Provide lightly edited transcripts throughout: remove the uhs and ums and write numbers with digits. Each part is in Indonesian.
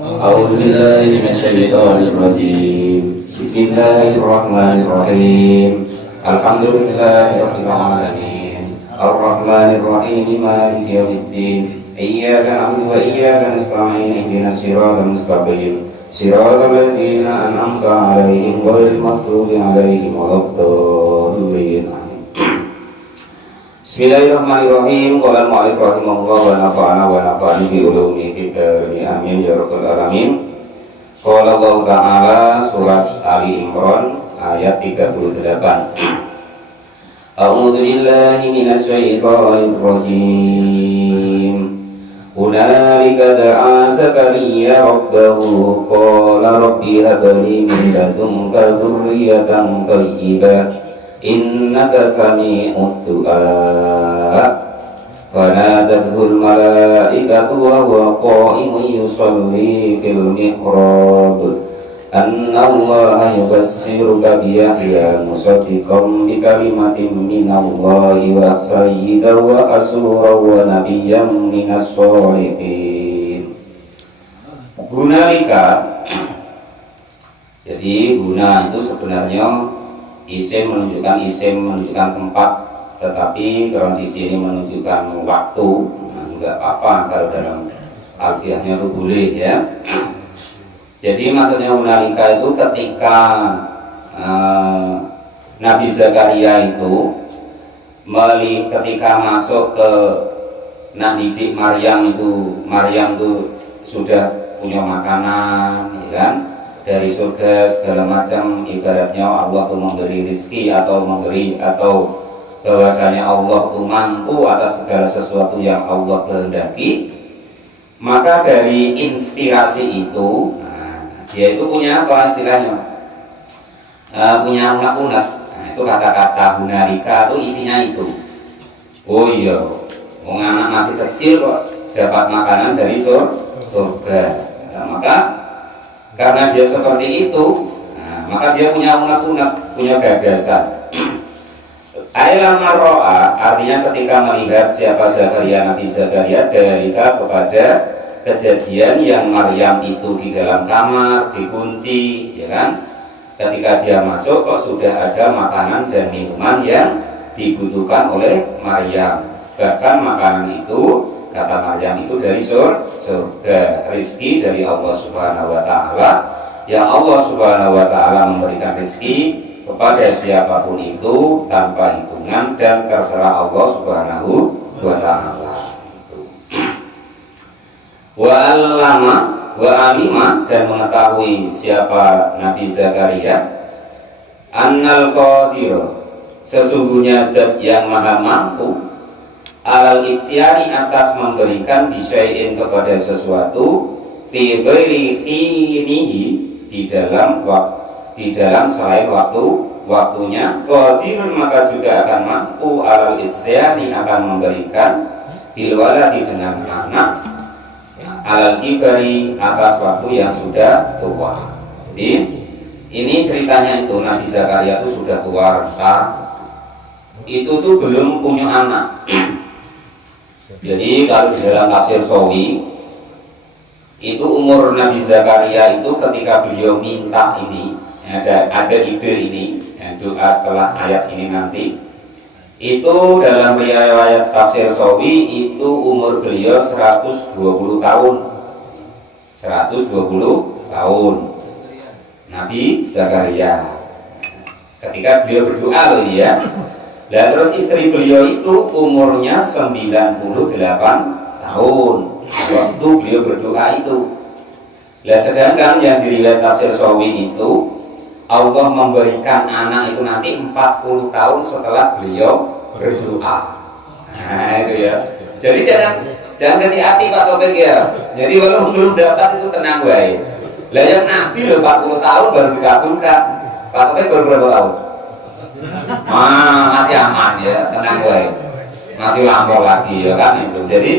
A'udzu billahi minasyaitonir rajim. Bismillahirrahmanirrahim. Alhamdulillahirabbil alamin. Arrahmanir rahim. Maliki yaumiddin. Iyyaka na'budu wa iyyaka nasta'in. Ihdinas siratal mustaqim. Siratal ladzina an'amta 'alaihim ghairil maghdubi 'alaihim waladdallin. Bismillahirrahmanirrahim. Qala al-mu'allif rahimahullah wa nafa'ana wa nafa'ani bi ulumi fid dharain amin ya rabbal alamin. Qala Allah Ta'ala surat Ali Imran ayat 38. A'udzu billahi minasy syaithanir rajim. Hunalika da'a Zakariya rabbahu qala rabbi hab li min ladunka dzurriyyatan thayyibah innaka sami'ud du'a. Fanadathul malaikatu wa huwa qa'imun yusalli fil mihrab anna Allaha yubassiruka bi Yahya musaddiqan bi kalimatin minallahi wa sayyidan wa asura wa nabiyyan minas sholihin. Hunalika, jadi guna itu sebenarnya isim menunjukkan tempat, tetapi kalau di sini menunjukkan waktu, enggak apa-apa kalau dalam alfiahnya itu boleh ya. Jadi maksudnya hunalika itu ketika Nabi Zakaria itu ketika masuk ke didik Maryam itu sudah punya makanan, ya kan? Dari surga segala macam, ibaratnya Allah itu memberi rezeki atau bahwasanya Allah itu mampu atas segala sesuatu yang Allah kehendaki. Maka dari inspirasi itu, dia itu punya apa istilahnya? Punya unek-unek. Itu kata-kata hunalika itu isinya itu. Oh iya, anak masih kecil kok dapat makanan dari surga. Maka karena dia seperti itu, maka dia punya unek-unek, punya gagasan. Ailama ro'a, artinya ketika melihat siapa Zakaria, Nabi Zakaria, dalika kepada kejadian yang Maryam itu di dalam kamar dikunci, ya kan? Ketika dia masuk kok sudah ada makanan dan minuman yang dibutuhkan oleh Maryam. Bahkan makanan itu, kata Maryam, itu dari surga, rezeki dari Allah Subhanahu wa Ta'ala, yang Allah Subhanahu wa Ta'ala memberikan rezeki kepada siapapun itu tanpa hitungan dan terserah Allah Subhanahu wa Ta'ala. Wa alima dan mengetahui siapa Nabi Zakaria, annal qadir, sesungguhnya zat yang maha mampu, alal itsyani, atas memberikan bisyai'in kepada sesuatu, fi ghairi hinihi, di dalam selain waktunya, qadirun, maka juga akan mampu alal itsyani, akan memberikan bil waladi, dengan anak, alal kibari, atas waktu yang sudah tua. Jadi ini ceritanya itu Nabi Zakaria itu sudah tua renta, itu tuh belum punya anak. Jadi kalau di dalam tafsir Sawi itu umur Nabi Zakaria itu ketika beliau minta ini, ada ide ini, doa setelah ayat ini nanti, itu dalam riwayat tafsir Sawi itu umur beliau 120 tahun. 120 tahun Nabi Zakaria ketika beliau berdoa loh ya. Nah, terus istri beliau itu umurnya 98 tahun waktu beliau berdoa itu. Nah, sedangkan yang di riwayat tafsir Sawi itu Allah memberikan anak itu nanti 40 tahun setelah beliau berdoa. Nah itu ya. Jadi jangan kecil hati Pak Topik ya. Jadi walaupun belum dapat itu tenang baik. Lah yang Nabi lho 40 tahun baru dikabulkan. Pak Topik baru berapa tahun? Masih aman ya, tenang gue. Masih lampau lagi ya kan itu. Jadi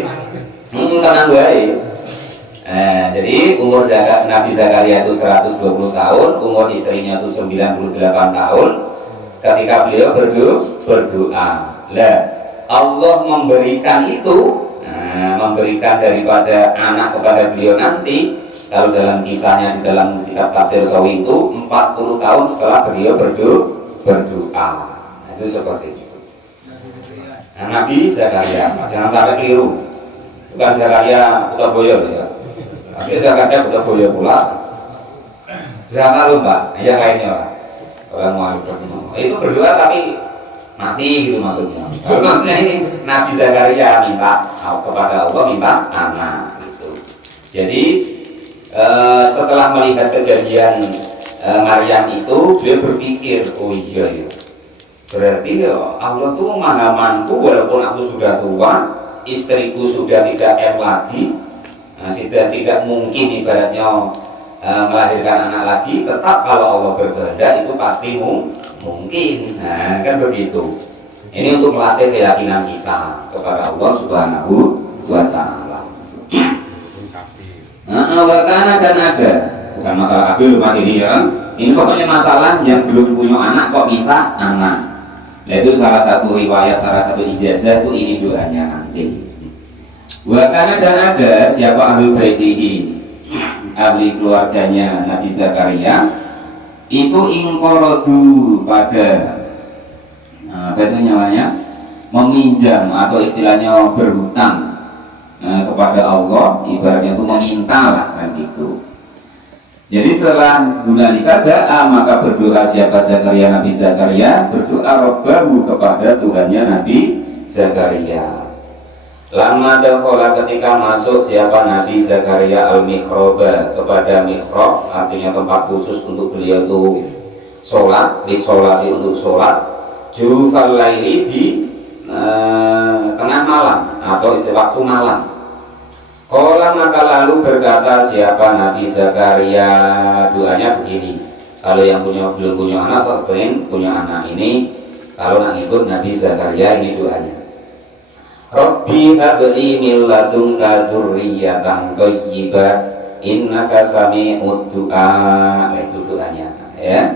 tenang gue. Jadi umur Nabi Zakaria itu 120 tahun, umur istrinya itu 98 tahun. Ketika beliau berdoa, lah Allah memberikan itu, memberikan daripada anak kepada beliau nanti. Kalau dalam kisahnya di dalam kitab Tafsir Sawi itu 40 tahun setelah beliau berdoa. Nah, itu seperti itu. Nah, Nabi Zakaria, jangan sampai keliru. Bukan Zakaria Putraboyo ya. Nabi Zakaria Putraboyo pula. Jangan lupa, yang lainnya lah. Orang mau itu berdoa tapi mati gitu maksudnya. Maksudnya ini Nabi Zakaria minta kepada Allah minta anak gitu. Jadi setelah melihat kejadian Maryam itu, beliau berpikir, oh iya ya, berarti ya Allah tuh maha mampu walaupun aku sudah tua, istriku sudah tidak lagi, sudah tidak mungkin ibaratnya melahirkan anak lagi, tetap kalau Allah berkehendak itu pasti mungkin. Nah kan begitu. Ini untuk melatih keyakinan kita kepada Allah Subhanahu wa Ta'ala. Wakana dan ada, bukan masalah kabel mas ini ya. Ini pokoknya masalah yang belum punya anak kok minta anak. Nah itu salah satu riwayat, salah satu ijazah itu ini doanya nanti. Wakana dan ada siapa ahli baitihi, ahli keluarganya Nabi Zakaria itu ingkorodu pada apa itu namanya meminjam atau istilahnya berhutang kepada Allah, ibaratnya itu meminta lah kan gitu. Jadi setelah gunalika da'a maka berdoa siapa Zakaria, Nabi Zakaria berdoa Rabbahu kepada Tuhannya Nabi Zakaria. Lama dakhala ketika masuk siapa Nabi Zakaria al-mihraba kepada mihrab, artinya tempat khusus untuk beliau itu sholat, disolati untuk sholat, jufal laili di tengah malam atau istilah waktu malam. Qala maka lalu berkata siapa Nabi Zakaria, doanya begini. Kalau yang belum punya anak atau pengen punya anak ini, kalau nak ikut Nabi Zakaria ini doanya. Rabbi habli min ladunka dzurriyyatan thayyibah innaka sami'ud du'a. Nah, itu doanya ya.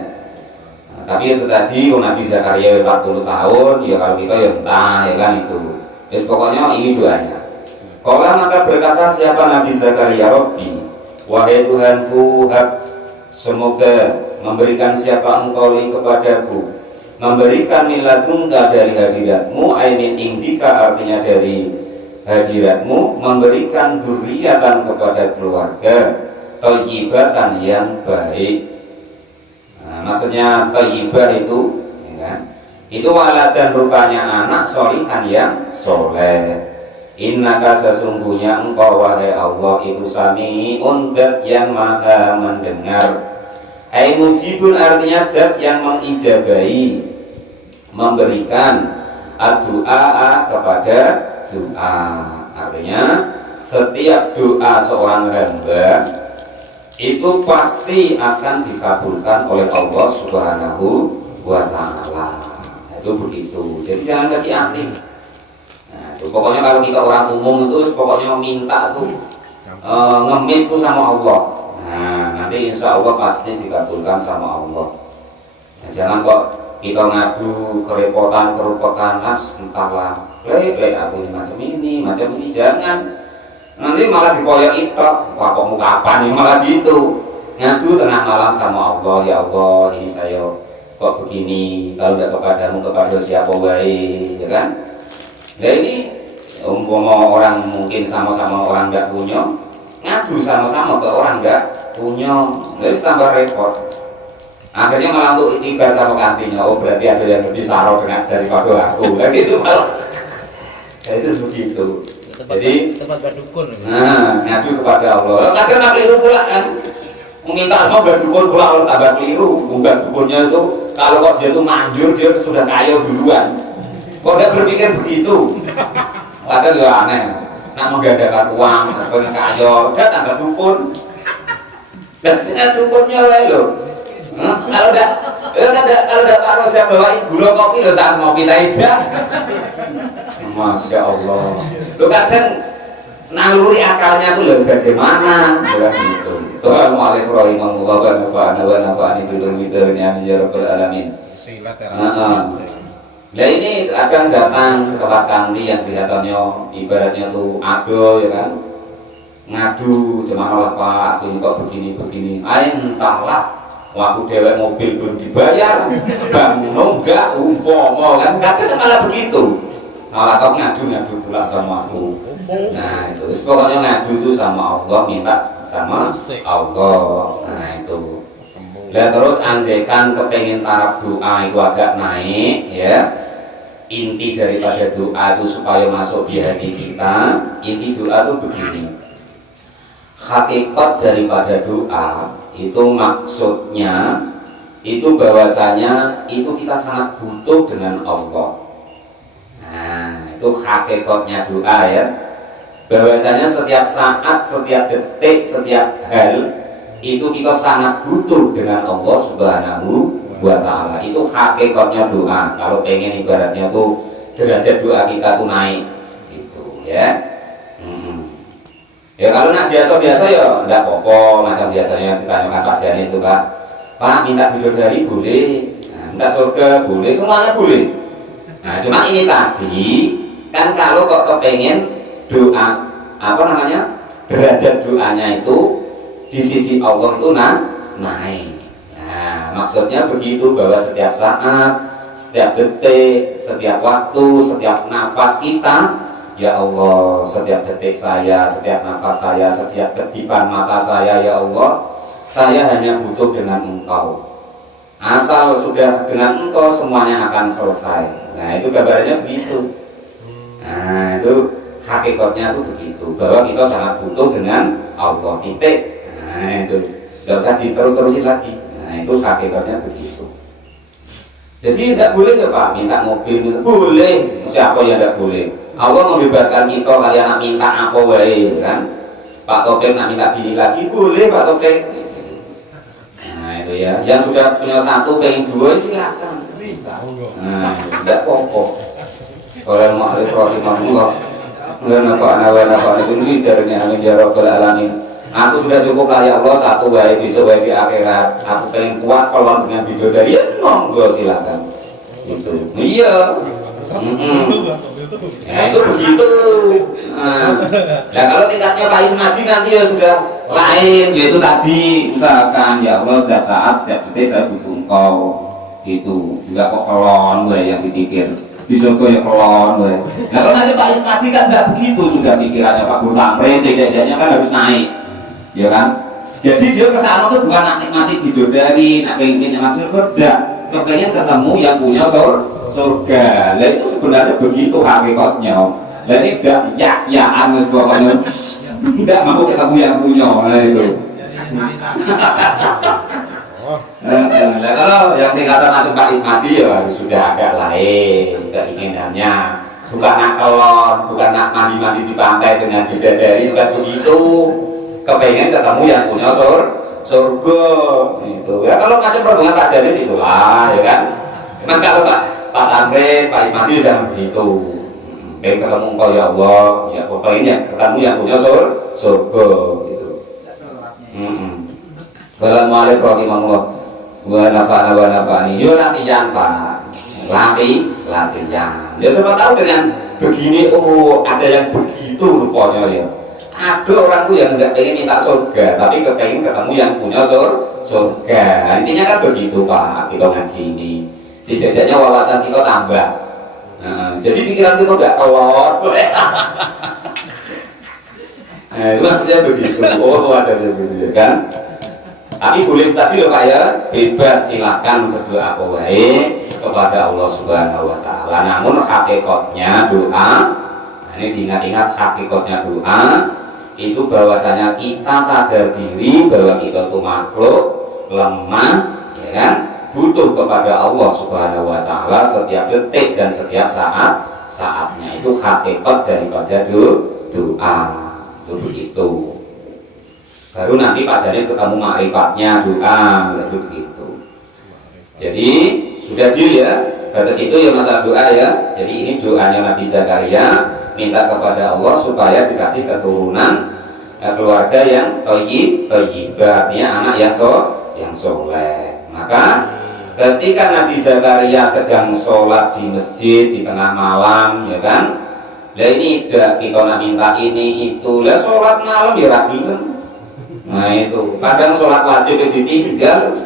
Tapi itu tadi Nabi Zakaria 40 tahun, ya kalau kita ya entah ya kan itu. Terus pokoknya ini doanya. Qala maka berkata siapa Nabi Zakaria, Rabbi, wahai Tuhanku, semoga memberikan siapa engkau li kepadaku, memberikan miladunka dari hadiratmu, aimin indika artinya dari hadiratmu, memberikan dzurriyyatan kepada keluarga, thayyibatan yang baik. Maksudnya thayyibah itu ya kan? Itu waladan rupanya anak sholihan yang soleh. Innaka sesungguhnya engkau wahai Allah itu sami'un dat yang maha mendengar. Ai mujibun artinya dat yang mengijabahi, memberikan doa kepada doa. Artinya setiap doa seorang hamba itu pasti akan dikabulkan oleh Allah Subhanahu wa Ta'ala. Itu begitu. Jadi jangan kecil hati. Nah, itu pokoknya kalau kita orang umum itu pokoknya minta tuh ngemis tuh sama Allah. Nah, nanti insya Allah pasti dikabulkan sama Allah. Nah, jangan kok kita ngadu kerepotan entahlah aku ini macam ini jangan. Nanti malah dikoyok itu, wah kok mau kapan ya malah gitu. Ngadu tengah malam sama Allah, ya Allah ini saya kok begini, kalau tidak kepadamu kepada siapa baik, ya kan? Nah ini umpama orang mungkin sama-sama orang tidak punya, ngadu sama-sama ke orang tidak punya, jadi tambah repot. Akhirnya malah untuk itibar sama kantinnya, oh berarti ada yang lebih sarau dengan daripada aku, kan gitu malah. Ya itu begitu. Jadi tempat berdukun. Nah, ngadu kepada Allah. Kadang nak keliru pula kan. Meminta sama berdukun pula kalau tambah keliru. Bukan dukunnya itu kalau kok dia itu manjur dia sudah kaya duluan. Kok dia berpikir begitu? Kadang juga aneh. Nak menggandakan uang sebagai kaya, dia tambah dukun. Biasanya dukunnya wae lho. Kalau enggak Pak Roja bawain gula kopi lho tak ngopi tidak. Masya Allah. Lo kadang naluri akalnya tuh loh bagaimana gitu. Tuhan mu'alif rahimahullah wa nafa'ana wa nafa'ani bidul bidul ni'amin ya rabbal alamin. Nah ini kadang datang ke tempat kanti yang kelihatannya ibaratnya tuh ado ya kan, ngadu cuman oleh Pak aku kok begini entahlah waktu dewek mobil belum dibayar bang nunggak umpomo kan kadang malah begitu malah kok ngadu pula sama aku. Nah itu pokoknya ngadu itu sama Allah, minta sama Allah. Nah itu lah terus andekan kepengen taraf doa itu agak naik ya, inti daripada doa itu supaya masuk di hati kita, inti doa itu begini, hakikat daripada doa itu maksudnya itu bahwasanya itu kita sangat butuh dengan Allah. Nah itu hakikatnya doa ya, bahwasanya setiap saat, setiap detik, setiap hal itu kita sangat butuh dengan Allah Subhanahu wa ta'ala. Itu hakikatnya doa. Kalau pengen ibaratnya tuh derajat doa kita tuh naik gitu ya. Ya kalau nak biasa-biasa ya enggak apa-apa, macam biasanya ditanyakan Pak Janis itu Pak minta bidadari boleh, nah, minta surga boleh, semuanya boleh. Nah cuma ini tadi kan kalau kok kepengen doa apa namanya derajat doanya itu di sisi Allah itu naik. Nah maksudnya begitu bahwa setiap saat, setiap detik, setiap waktu, setiap nafas kita, ya Allah, setiap detik saya, setiap nafas saya, setiap kedipan mata saya, ya Allah, saya hanya butuh dengan Engkau. Asal sudah dengan Engkau semuanya akan selesai. Nah itu gambarnya begitu. Nah itu hakikatnya itu begitu, bahwa kita sangat butuh dengan Allah, titik. Nah itu nggak usah diterus-terusin lagi. Nah itu hakikatnya begitu. Jadi tidak boleh ya Pak minta mobil, boleh. Siapa yang tidak boleh? Allah membebaskan kita, kalian nak minta apa wae kan? Pak Topeng nak minta bini lagi boleh Pak Topeng. Nah itu ya, yang sudah punya satu pengen dua silakan. Nah tidak apa-apa. Kalau mau alif rahimahullah, nggak nafa'ana itu lidernya amin ya rabbal alamin. Aku sudah cukup lah ya Allah, satu wae besok wae di akhirat. Aku pengen puas kalau dengan bidadari ya monggo silakan. Gitu. Iya. Ya itu begitu. Nah kalau tingkatnya Pak Ismadi nanti ya sudah lain, yaitu tadi usahakan ya Allah setiap saat, setiap detik saya butuh Engkau. Gitu. Enggak kok kelon wae yang dipikir. Di surga ya kelon wae. Nah kalau nanti Pak Ismadi kan enggak begitu, sudah pikirannya Pak Guru Tamre, cedeknya kan harus naik. Ya kan? Jadi dia kesana tuh bukan nak nikmati bidadari, nak pengen nikmati surga, kepengen ketemu yang punya surga. Nah itu sebenarnya begitu hakikatnya. Nah ini tidak ya-yaan pokoknya tidak mau ketemu yang punya. Nah itu. Nah kalau yang tingkatan macam Pak Ismadi ya harus sudah agak lain keinginannya. Bukan nak kelon, bukan nak mandi-mandi di pantai dengan bidadari, bukan begitu. Kepengen ketemu yang punya surga itu ya. Kalau macam rombongan Pak Janis itulah ya kan. Cuman kalau Pak Tamre, Pak Ismadi jangan begitu. Pengen ketemu Engkau ya Allah, ya pokoknya ketemu yang punya surga gitu. Kalau mau alif rahimahullah wa nafa'ani yo latihan Pak, latihan ya siapa tahu dengan begini oh ada yang begitu rupanya ya. Ada orang tuh yang nggak pengen minta surga, tapi kepengen ketemu yang punya surga. Nah, intinya kan begitu Pak, kita ngaji ini. Setidaknya wawasan kita tambah. Nah, jadi pikiran kita nggak telur. Nah, itu maksudnya begitu. Oh, ada begitu kan? Tapi boleh tadi loh Pak ya, bebas silakan berdoa wae kepada Allah Subhanahu Wa Taala. Namun hakikatnya doa, nah ini diingat-ingat hakikatnya doa. Itu bahwasanya kita sadar diri bahwa kita itu makhluk lemah ya kan, butuh kepada Allah Subhanahu wa taala setiap detik dan setiap saatnya. Itu hakikat daripada doa. Itu begitu. baru nanti Pak Janis ketemu makrifatnya doa itu begitu. Jadi sudah deal ya, batas itu ya masalah doa ya. Jadi ini doanya Nabi Zakaria minta kepada Allah supaya dikasih keturunan keluarga yang thayyibah, artinya anak yang soleh. Maka ketika Nabi Zakaria sedang sholat di masjid di tengah malam, ya kan, lah ini tidak kita nak minta ini itu, lah sholat malam ya rapi kan. Nah itu kadang sholat wajib ditinggal,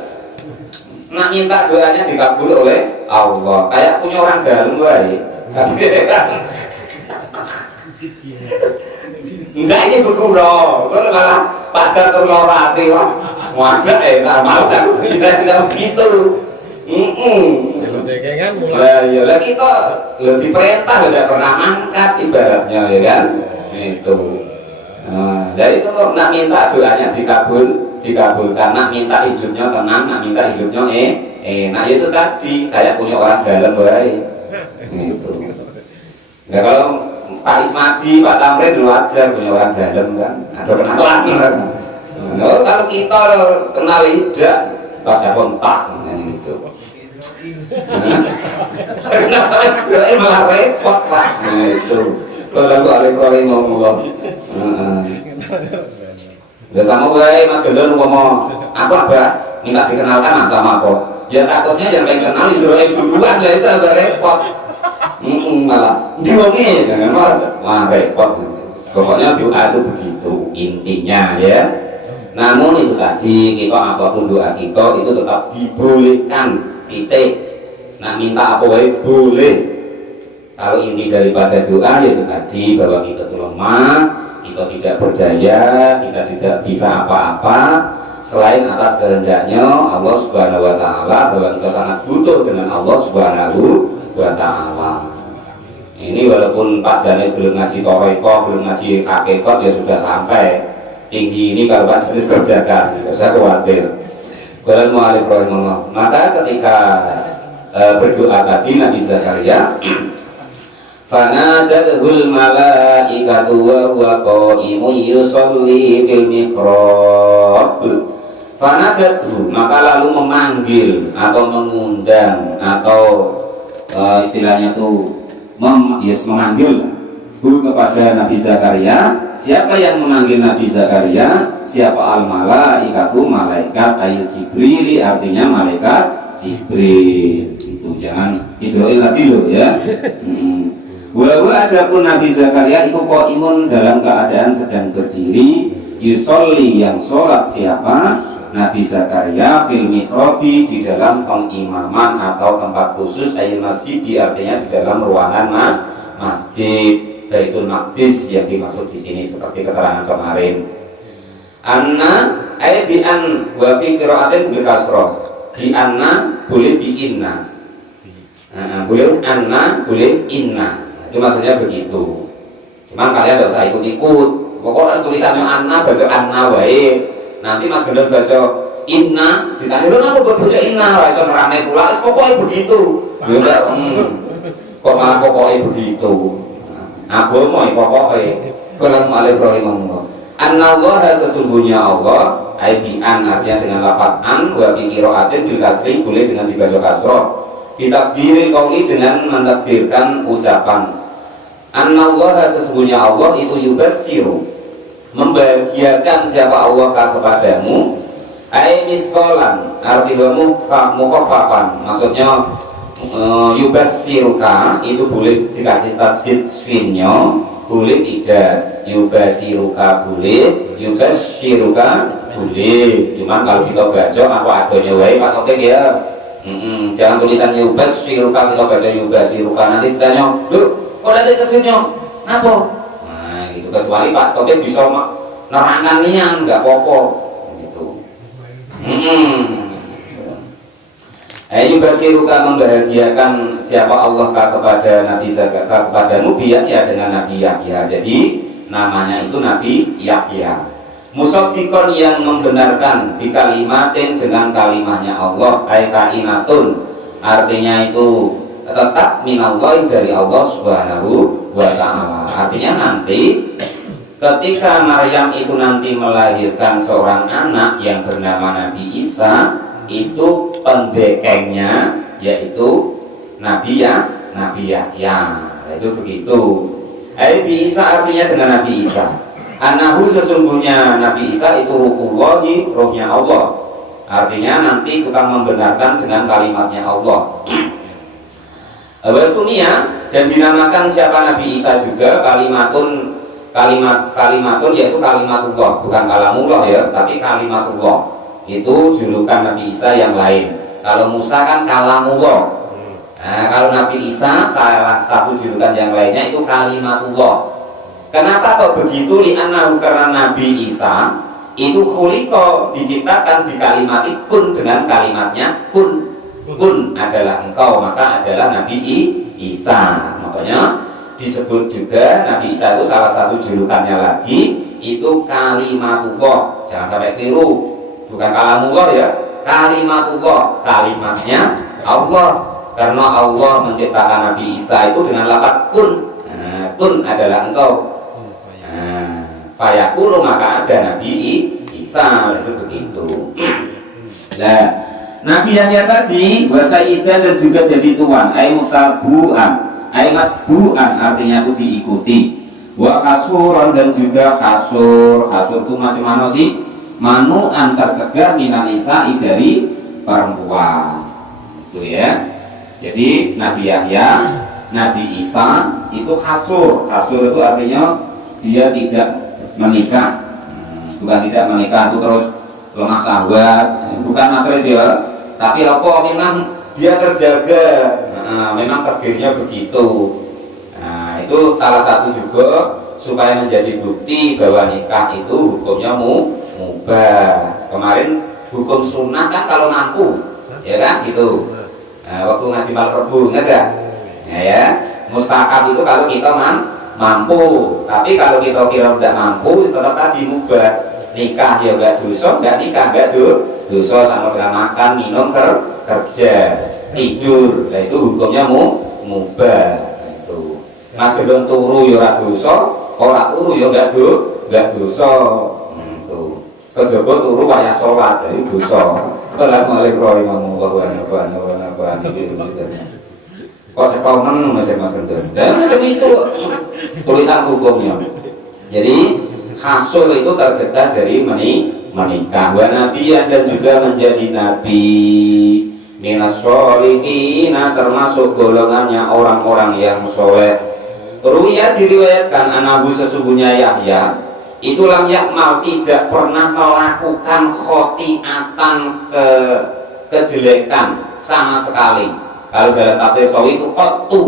nak minta doanya dikabul oleh Allah, kayak punya orang dalam baik. Enggak, ini bergurau, kalau malah pada terlora hati wah, wadah tak masak, tidak begitu. Ya, lah kita lebih perintah tidak pernah angkat ibaratnya ya kan, itu. Nah, jadi itu nak minta doanya dikabulkan, nak minta hidupnya tenang, nak minta hidupnya nah itu tadi kayak punya orang dalam baik. Itu. Nah kalau Pak Ismadi, Pak Tamrin dulu aja punya orang dalam kan, ada kenalan. Nah, kalau kita kenal tidak, pas kontak gitu. Malah repot Pak. Nah itu. Kalau alih-alih ngomong. Udah sama gue Mas Gendon ngomong apa minta dikenalkan sama aku. Ya takutnya jangan pengen kenal disuruh duluan lah, itu agak repot. Malah diwongi kan malah repot. Pokoknya doa itu begitu intinya ya. Namun itu tadi kita apapun doa kita itu tetap dibolehkan, titik. Nah minta apa boleh. Kalau inti daripada doa itu tadi bahwa kita itu lemah, kita tidak berdaya, kita tidak bisa apa-apa selain atas kehendaknya Allah Subhanahu wa Ta'ala, bahwa kita sangat butuh dengan Allah Subhanahu wa Ta'ala. Ini walaupun Pak Janis belum ngaji toreko, belum ngaji hakikot, ya sudah sampai tinggi ini kalau Pak Janis kerjakan, tidak usah khawatir. Qala mu'alif rahimahullah. Maka ketika berdoa tadi Nabi Zakaria fanadatul malaikatu wa huwa qa'imun yusolli fil mihrab. Fanadatu, maka lalu memanggil atau mengundang atau istilahnya itu memanggil kepada Nabi Zakaria. Siapa yang memanggil Nabi Zakaria? Siapa al malaikatu, malaikat ayat Jibril, artinya malaikat Jibril. Itu jangan Israel tadi loh ya. Bahwa adapun Nabi Zakaria itu qaimun, dalam keadaan sedang berdiri, yusolli, yang sholat siapa? Nabi Zakaria fil mikhrabi, di dalam pengimaman atau tempat khusus, ayat masjid, artinya di dalam ruangan masjid Baitul Maqdis yang dimaksud di sini seperti keterangan kemarin. Anna ay bi an wa fi qira'atin bil kasrah. Bi anna boleh bi inna. Boleh anna, boleh inna. Itu maksudnya begitu. Cuman kalian tidak usah ikut-ikut. Pokoknya tulisannya anna baca anna wae. Nanti Mas Gendon baca inna, ditanya lu kenapa baca inna? Wah iso nerane pula. Pokoknya begitu. Kok malah pokoknya begitu. Aku mau pokoknya. Kalau mu'alif rahimahullah. Annallaha, sesungguhnya Allah, aibi'an, artinya dengan lafaz an, wa bi qira'atin bil kasri, boleh dengan dibaca kasrah. Ditakdiri qauli, dengan mentakdirkan ucapan. Annallaha, sesungguhnya Allah itu yubassiru, membahagiakan siapa Allah kepadamu. Ai miskolan, artinya mukhaffafan, maksudnya yubassiruka itu boleh dikasih tasdid swinnya, boleh tidak. Yubasiruka boleh, yubassiruka boleh. Cuman kalau kita baca apa adanya wae Pak Topik ya. Jangan tulisan yubassiruka kita baca yubasiruka, nanti ditanya, "Loh, kok ada tasdidnya? Napa?" Nah, gitu. Kecuali Pak Topik bisa nerangkan nian, enggak apa-apa gitu. Yubasiruka, membahagiakan siapa Allah kepada Nabi Zakaria, kepadamu biar ya dengan Nabi Yahya. Jadi namanya itu Nabi Yahya. Musaddiqon, yang membenarkan, bi kalimatin, dengan kalimahnya Allah, ay kainatun, artinya itu tetap minallah, dari Allah Subhanahu wa Ta'ala. Artinya nanti ketika Maryam itu nanti melahirkan seorang anak yang bernama Nabi Isa, itu pendekengnya yaitu Nabi Yahya. Itu begitu. Nabi Isa artinya dengan Nabi Isa. Anahu sesungguhnya Nabi Isa itu ruhullahi, rohnya Allah. Artinya nanti tukang membenarkan dengan kalimatnya Allah. Wasumia, dan dinamakan siapa Nabi Isa juga kalimatun yaitu kalimatullah, bukan kalamullah ya, tapi kalimatullah. Itu julukan Nabi Isa yang lain. Kalau Musa kan kalamullah. Nah, kalau Nabi Isa salah satu julukan yang lainnya itu kalimatullah. Kenapa kok begitu? Li'annahu, karena Nabi Isa itu khuliqa, diciptakan di kalimati kun, dengan kalimatnya kun. Kun adalah engkau, maka adalah Nabi Isa. Makanya disebut juga Nabi Isa itu salah satu julukannya lagi itu kalimatullah. Jangan sampai keliru, bukan kalamullah ya, kalimatullah, kalimatnya Allah. Karena Allah menciptakan Nabi Isa itu dengan lafaz kun. Nah, kun adalah engkau. Fayakulu, maka ada Nabi Isa. Itu begitu. Nah, Nabi Yahya tadi wasaidah dan juga jadi tuan, ay mutabuan, ay matsbuan, artinya itu diikuti. Wa kasuron, dan juga kasur. Kasur itu macam mana sih? Manu antar cegah minan nisa'i, dari perempuan. Itu ya. Jadi Nabi Yahya, Nabi Isa itu kasur. Kasur itu artinya dia tidak menikah. Bukan tidak menikah itu terus lemah sahabat, bukan mas ya, tapi apa memang dia terjaga. Memang takdirnya begitu. Nah, itu salah satu juga supaya menjadi bukti bahwa nikah itu hukumnya mubah. Kemarin hukum sunnah kan kalau mampu, ya kan gitu. Nah, waktu ngaji malam Rebu ingat gak? Ya, mustahab itu kalau kita mampu, tapi kalau kita kira tidak mampu tetap tadi mubah. Nikah ya enggak dosa, enggak nikah enggak dosa, sama dengan makan, minum, kerja, tidur. Nah itu hukumnya mubah. Itu Mas gedon turu ya ora dosa, ora turu ya enggak dosa. Itu kejaba turu wayah salat jadi dosa. Assalamualaikum warahmatullahi wabarakatuh. Kok sekomen Mas gedon. Dan macam itu tulisan hukumnya. Jadi kasur itu tercegah dari menikah. Wa nabiyan, dan juga menjadi nabi. Minas sholihin, termasuk golongannya orang-orang yang soleh. Ruya diriwayatkan anahu sesungguhnya Yahya itu lam yakmal, tidak pernah melakukan khotiatan, kejelekan sama sekali. Kalau dalam tafsir Sawi itu qattu,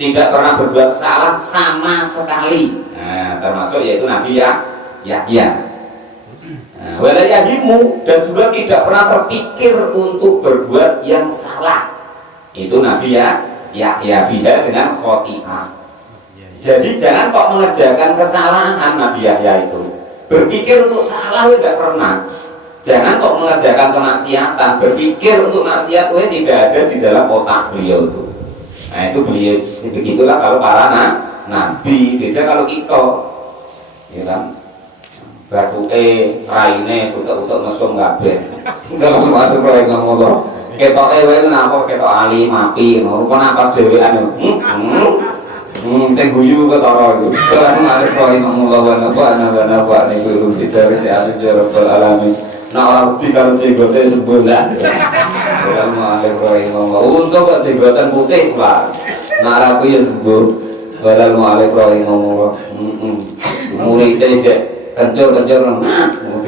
tidak pernah berbuat salah sama sekali. Nah, termasuk yaitu Nabi Yahya. Nah, walayahimu, dan juga tidak pernah terpikir untuk berbuat yang salah. Itu Nabi Yahya biha dengan khotimah. Jadi jangan kok mengerjakan kesalahan. Nabi Yahya itu berpikir untuk salah tidak pernah. Jangan kok mengerjakan kemaksiatan, berpikir untuk maksiat tidak ada di dalam otak beliau itu. Nah itu beliau, begitulah kalau para nabi. Beda kalau kita, ya kan, batuke raine sutek-utek mesum kabeh. Kalau waktu kowe ngomong ketoke wae napa ketok ali mapi, rupa napas dhewean. Sing guyu ketara iku. Assalamualaikum warahmatullahi wabarakatuh. Niku kita wis rabbal alamin. Nah orang putih kalau jenggote sebelah. Assalamualaikum. Untung kok jenggotan putih Pak. Nak rapi ya sembuh. Assalamualaikum. Muridnya cek kencur-kencur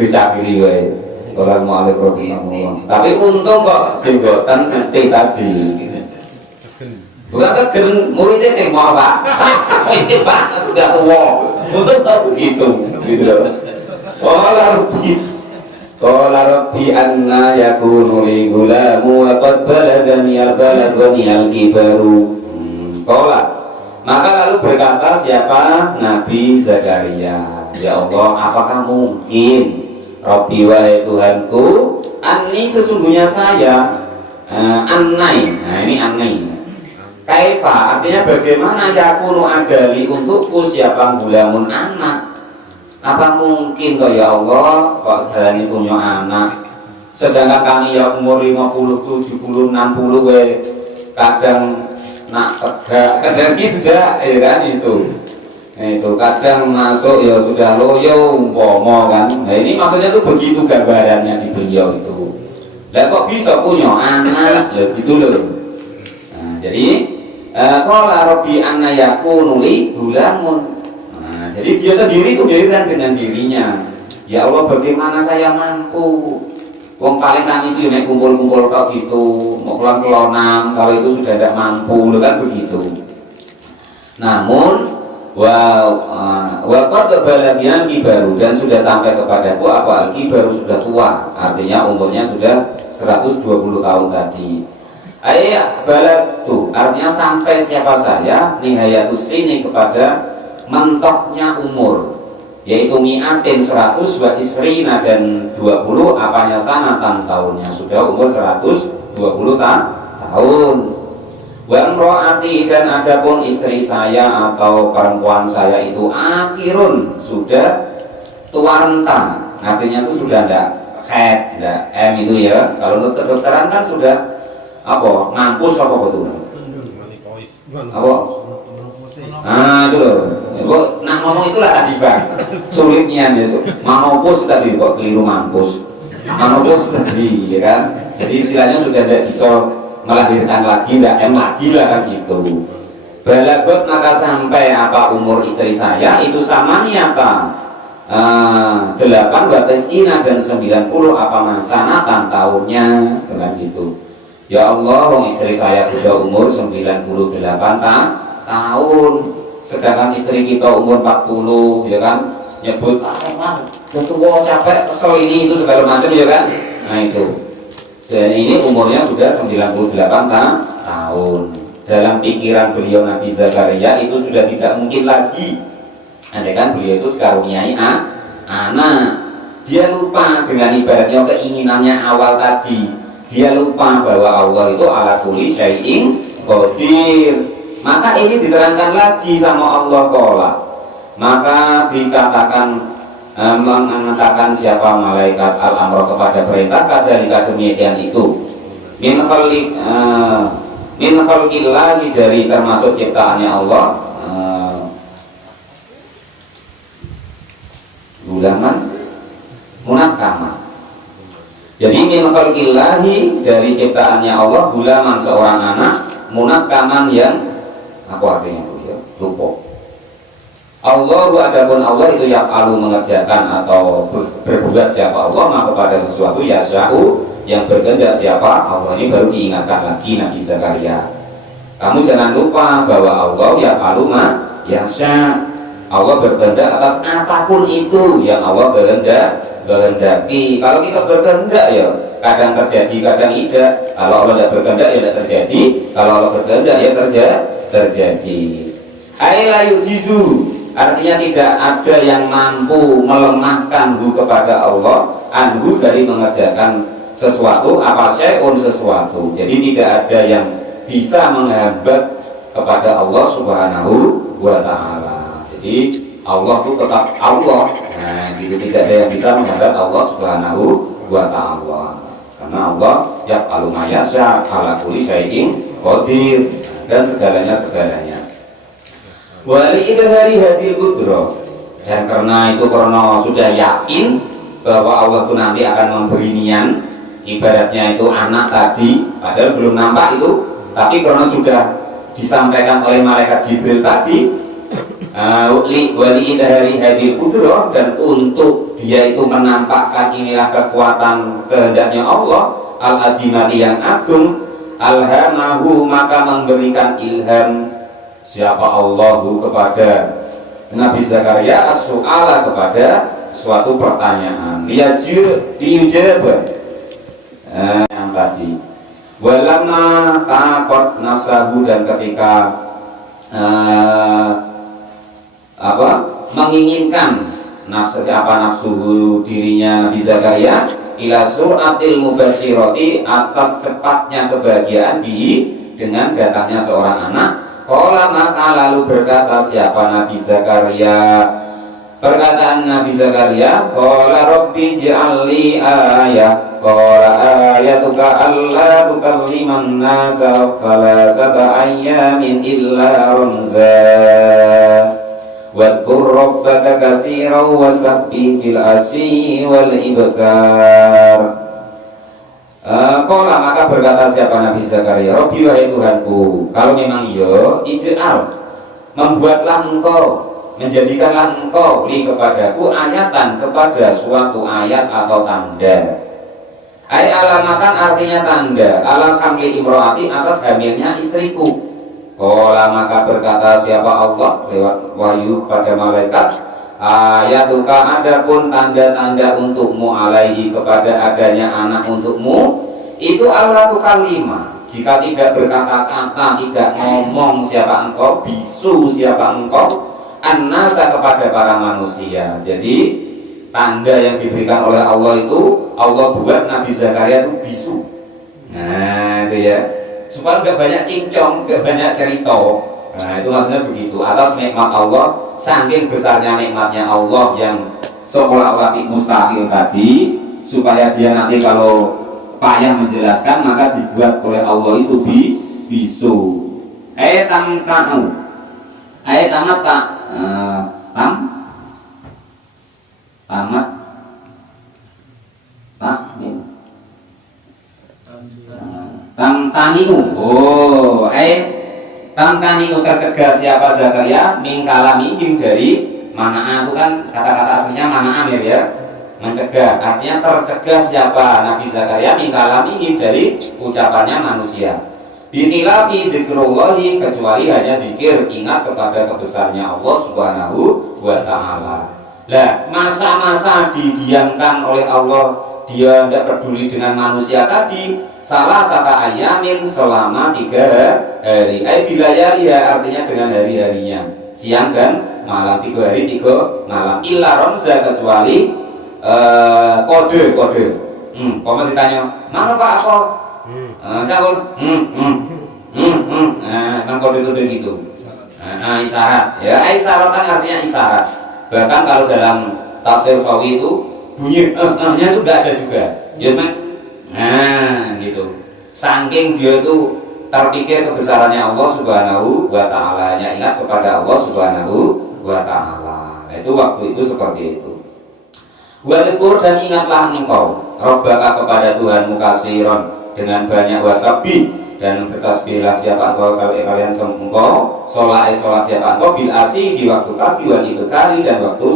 dicakili wae. Assalamualaikum. Tapi untung kok jenggotan putih tadi. Bukan segen, muridnya sing mau Pak. Ini Pak sudah tua. Untung tak begitu, gitu loh. Qala rabbi anna yakunu li gulamu wa qad balagani al-balad wa niyal kibaru. Qala, maka lalu berkata siapa? Nabi Zakaria, ya Allah, apakah mungkin Rabbi wahai Tuhanku, anni sesungguhnya saya, annai. Nah ini annai. Kaifa artinya bagaimana yakunu adali untukku siapa gulamun anak. Apa mungkin toh ya Allah kok sekalian punya anak, sedangkan kami ya umur 50, 70, 60 we kadang nak tegak, kadang tidak, ya kan itu. Nah, itu kadang masuk ya sudah loyo umpomo kan. Nah ini maksudnya tuh begitu gambarannya di beliau itu. Lah kok bisa punya anak, ya gitu loh. Nah, jadi qala rabbi anna yakunu li gulamun. Nah, jadi dia sendiri tuh heran dengan dirinya. Ya Allah, bagaimana saya mampu? Wong paling kami itu naik kumpul-kumpul kok gitu, mau kelon-kelonan, kalau itu sudah tidak mampu, kan begitu. Namun qad balagha kibaru, dan sudah sampai kepadaku apa al-kibaru, sudah tua, artinya umurnya sudah 120 tahun tadi. Ayat balag tuh artinya sampai siapa saya nihayatus sini, kepada mentoknya umur, yaitu mi'atin 100 wa isrina, dan 20 apanya sanatan tahunnya, sudah umur 120 tahun. Wa imraati, dan adapun istri saya atau perempuan saya itu akhirun, sudah tua renta, artinya itu sudah enggak head, enggak M itu ya. Kalau untuk kedokteran kan sudah apa? Ngampus apa betul? Apa? Nah itu loh. Nah ngomong itulah tadi Bang. Sulitnya ya. Manopus tadi kok keliru mampus. Manopus tadi ya kan. Jadi istilahnya sudah tidak bisa melahirkan lagi, tidak M lagi lah kan gitu. Balagot, maka sampai apa umur istri saya itu sama niata 8 batas ina, dan 90 apa mansanatan tahunnya, dengan gitu. Ya Allah, istri saya sudah umur 98 tahun, sedangkan istri kita umur 40, ya kan, nyebut tua capek kesel ini itu segala macam, ya kan. Nah itu, dan ini umurnya sudah 98 tahun. Dalam pikiran beliau Nabi Zakaria itu sudah tidak mungkin lagi andai kan beliau itu dikaruniai anak. Dia lupa dengan ibaratnya keinginannya awal tadi. Dia lupa bahwa Allah itu ala kulli syai'in qadir. Maka ini diterangkan lagi sama Allah Ta'ala. Maka dikatakan mengatakan siapa malaikat al-amro kepada perintah kadalika demikian itu min khalqillahi, dari termasuk ciptaannya Allah, gulaman munakkaman. Jadi min khalqillahi, dari ciptaannya Allah, gulaman seorang anak, munakkaman yang apa artinya itu ya? Lupa. Allah, adapun Allah itu yaf'alu, mengerjakan atau berbuat siapa Allah maka pada sesuatu yasya'u, yang berkehendak siapa Allah. Ini baru diingatkan lagi Nabi Zakaria. Kamu jangan lupa bahwa Allah yaf'alu ma yasya'. Allah berkehendak atas apapun itu yang Allah berkehendaki. Kalau kita berkehendak ya kadang terjadi, kadang tidak. Kalau Allah tidak berkehendak ya tidak terjadi. Kalau Allah berkehendak ya terjadi. Aila yujizu, artinya tidak ada yang mampu melemahkan kepada Allah anhu, dari mengerjakan sesuatu, apa syai'un sesuatu. Jadi tidak ada yang bisa menghambat kepada Allah Subhanahu wa ta'ala. Jadi Allah itu tetap Allah. Nah, gitu, tidak ada yang bisa menghambat Allah Subhanahu wa ta'ala. Karena Allah yaf'alu ma yasha' ala kulli syai'in qadir, dan segalanya. Wali idhari hadil kudro, dan karena sudah yakin bahwa Allah itu nanti akan memberi nian, ibaratnya itu anak tadi, padahal belum nampak itu, tapi karena sudah disampaikan oleh malaikat Jibril tadi, wali idhari hadil kudro, dan untuk dia itu menampakkan inilah kekuatan kehendaknya Allah al-adimati yang agung, alhamahu, maka memberikan ilham siapa Allahu kepada Nabi Zakaria as-su'ala, kepada suatu pertanyaan, diujab yang tadi. Walama taqat nafsahu, dan ketika menginginkan nafsu dirinya Nabi Zakaria ila suratil mubasyirati, atas cepatnya kebahagiaan dengan datangnya seorang anak. Qala, maka lalu berkata siapa Nabi Zakaria, Perkataan Nabi Zakaria, qala rabbi ij'alli ayah, qala ayatuka alla tukalliman nasa thalathata ayyamin illa ramza wadhkur rabbaka katsiran wasabbih bil asyi wal ibkar. Qala maka berkata siapa Nabi Zakaria, Rabbi wahai Tuhanku, kalau memang iya ij'al, membuatlah engkau, menjadikanlah engkau li kepadaku ayatan, kepada suatu ayat atau tanda. Ai alamatan artinya tanda, ala hamli imroati, atas hamilnya istriku. Qala maka berkata siapa Allah lewat wahyu pada malaikat, ayatuka adapun tanda-tanda untukmu alaihi, kepada adanya anak untukmu itu Allah tukalima, jika tidak berkata-kata, tidak ngomong siapa engkau, bisu siapa engkau, annasa kepada para manusia. Jadi tanda yang diberikan oleh Allah itu, Allah buat Nabi Zakaria itu bisu. Nah itu ya, supaya nggak banyak cincong, nggak banyak cerita. Nah itu maksudnya begitu, atas nikmat Allah, saking besarnya nikmatnya Allah yang seolah-olah mustahil tadi, supaya dia nanti kalau payah menjelaskan maka dibuat oleh Allah itu bisu. Tamtanu, tamat tak tamat tamtaniu. Oh, tamtaniu tercegah siapa Zakaria mingkalamihim, dari manaa, itu kan kata-kata aslinya manaa ya, mencegah, artinya tercegah siapa Nabi Zakaria mingkalamihim, dari ucapannya manusia. Binilafi dzikrullahi, kecuali hanya zikir, ingat kepada kebesarnya Allah Subhanahu wa ta'ala. Lah, masa-masa didiamkan oleh Allah, dia tidak peduli dengan manusia tadi, salah satu ayamin, selama 3 hari. Bilayariha, artinya dengan hari-harinya, siang dan malam, 3 hari 3 malam. Illa ramza, kecuali kode. Kalau ditanya mana Pak apa, kode gitu. Nah, isyarat ya, isyarat kan artinya isyarat. Bahkan kalau dalam tafsir Sawi itu bunyi nya itu enggak ada juga ya, nah gitu. Saking dia itu terpikir kebesarannya Allah Subhanahu wa ta'ala, hanya ingat kepada Allah Subhanahu wa ta'ala. Itu waktu itu seperti itu. Wadkur, dan ingatlah engkau Rabbaka, kepada Tuhanmu, kasiron, dengan banyak, wasabi, dan bertasbihlah siapa engkau kalian engkau, sholat siapa engkau, bil asi, di waktu pagi, wal ibkari, dan waktu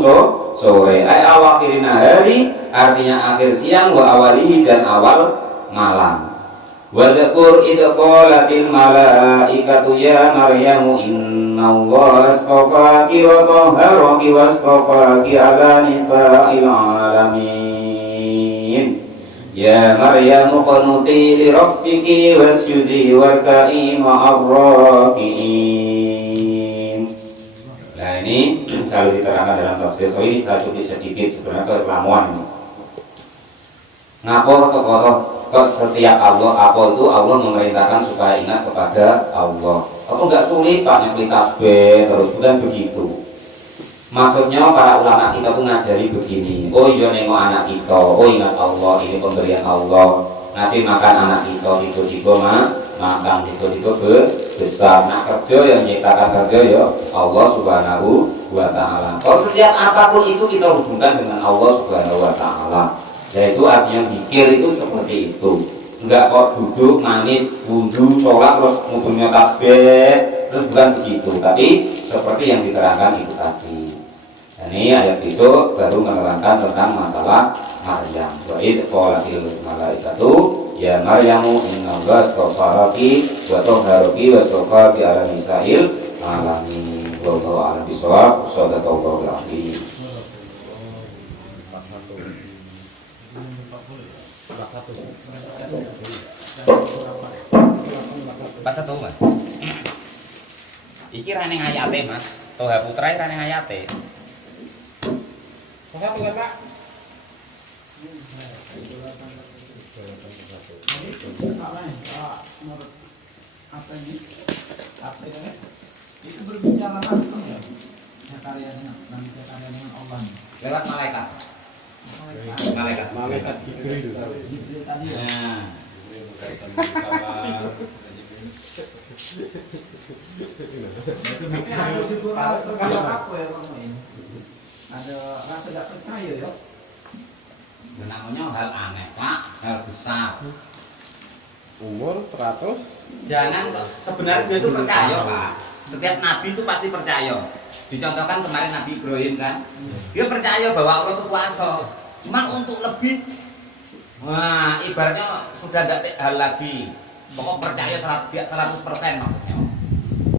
sore. Awakhirin hari, artinya akhir siang, wa awalihi, dan awal malam. Wadkur idh qalatil malaikatu ya Maryamu innallaha astafaki wa tahharaki wastafaki ala nisa'il alamin. Ya Maryamu qanuti li rabbiki wasjudi warka'i ma'ar raki'in. Nah ini kalau diterangkan dalam tafsir Sawi, saya cuplik sedikit, sebenarnya kelamuan ini. Ngapa kok setiap apa itu Allah memerintahkan supaya ingat kepada Allah. Apa enggak sulit Pak nyebut tasbih terus, bukan begitu. Maksudnya para ulama kita tuh ngajari begini, oh iya nengok anak kita, oh ingat Allah, ini pemberian Allah, ngasih makan anak kita, tiba-tiba makan, tiba-tiba besar. Nah kerja yang menciptakan kerja ya Allah Subhanahu wa ta'ala. Kalau setiap apapun itu kita hubungkan dengan Allah Subhanahu wa ta'ala. Yaitu artinya pikir itu seperti itu. Enggak kok duduk manis, wudhu, sholat terus ngubungnya tasbih, terus bukan begitu. Tapi seperti yang diterangkan itu tadi. Ini ayat besok baru menerangkan tentang masalah Maryam. Wa idh qalatil malaikatu ya Maryamu innallaha astafaki wa tahharaki wa astafaki ala nisa'il alamin. Wallahu a'lam bishawab. Shadaqallahu al-azim. Pas satu Mas. Iki rane ayate Mas. Toha Putra rane ayate. Satu kan Pak? Apa ini? Apa ini? Itu berbicara langsung ya? karya dengan Allah nih. Lewat malaikat. Malaikat Jibril. Jibril tadi ya. Nah, Tapi ada juga rasa apa ya kamu ini? Ada rasa tidak percaya ya? namanya hal aneh, Pak, hal besar. Umur 100. Jangan sebenarnya itu percaya, Pak. Setiap nabi itu pasti percaya. Dicontohkan kemarin Nabi Ibrahim kan, dia percaya bahwa Allah itu kuasa. Cuman untuk lebih, wah ibaratnya sudah tidak hal lagi. Pokok percaya 100% maksudnya.